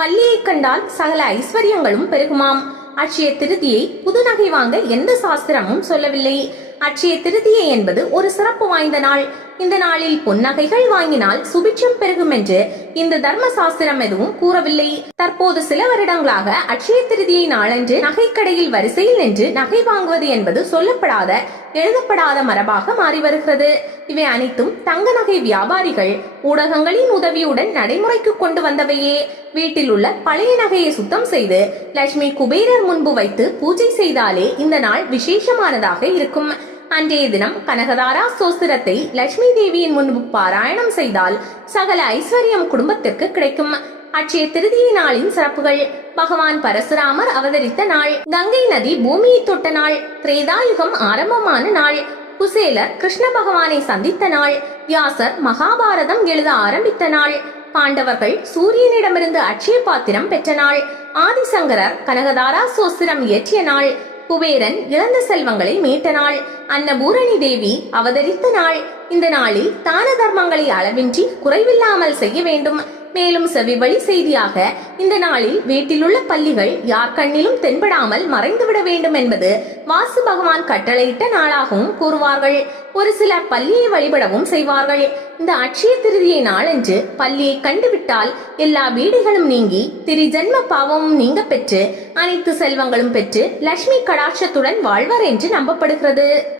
பள்ளியை கண்டால் சகல ஐஸ்வர்யங்களும் பெருகுமாம். அட்சய திருதியை புது நகை வாங்க எந்த சாஸ்திரமும் சொல்லவில்லை. அட்சய திருதியை என்பது ஒரு சிறப்பு வாய்ந்த நாள். இந்த நாளில் பொன்னகைகள் வாங்கினால் சுபிட்சம் பெருகும் என்று இந்த தர்ம சாஸ்திரம் எதுவும் கூறவில்லை. தற்போது சில வருடங்களாக அட்சய திருதியை நாளன்று நகைக்கடையில் வரிசையில் நின்று நகை வாங்குவது என்பது சொல்லப்படாத எழுதப்படாத மரபாக மாறி வருகிறது. இவை அனைத்தும் தங்க நகை வியாபாரிகள் ஊடகங்களின் உதவியுடன் நடைமுறைக்கு கொண்டு வந்தவையே. வீட்டில் உள்ள பழைய நகையை சுத்தம் செய்து லட்சுமி குபேரர் முன்பு வைத்து பூஜை செய்தாலே இந்த நாள் விசேஷமானதாக இருக்கும். அன்றைய தினம் கனகதாரா சோஸ்திரத்தை லட்சுமி தேவியின் முன்பு பாராயணம் செய்தால் சகல ஐஸ்வர்யம் குடும்பத்திற்கு கிடைக்கும். அட்சய திருதியை நாளின் சிறப்புகள். பகவான் பரசுராமர் அவதரித்த நாள். கங்கை நதி பூமியை தொட்ட நாள். திரேதாயுகம் ஆரம்பமான நாள். குசேலர் கிருஷ்ண பகவானை சந்தித்த நாள். வியாசர் மகாபாரதம் எழுத ஆரம்பித்த நாள். பாண்டவர்கள் சூரியனிடமிருந்து அட்சய பாத்திரம் பெற்ற நாள். ஆதிசங்கரர் கனகதாரா சோஸ்திரம் இயற்றிய நாள். குபேரன் இழந்த செல்வங்களை மீட்ட நாள். அன்னபூரணி தேவி அவதரித்த நாள். இந்த நாளில் தான தர்மங்களை அளவின்றி குறைவில்லாமல் செய்ய வேண்டும். மேலும் செவி வழி செய்தியாக இந்த நாளில் வீட்டிலுள்ள பள்ளிகள் யார் கண்ணிலும் தென்படாமல் மறைந்துவிட வேண்டும் என்பது வாசு பகவான் கட்டளையிட்ட நாளாகவும் கூறுவார்கள். ஒரு சிலர் பள்ளியை வழிபடவும் செய்வார்கள். இந்த அட்சய திருதியை நாளன்று பள்ளியை கண்டுவிட்டால் எல்லா வீடுகளும் நீங்கி திரிஜன்ம பாவமும் நீங்க பெற்று அனைத்து செல்வங்களும் பெற்று லட்சுமி கடாட்சத்துடன் வாழ்வர் என்று நம்பப்படுகிறது.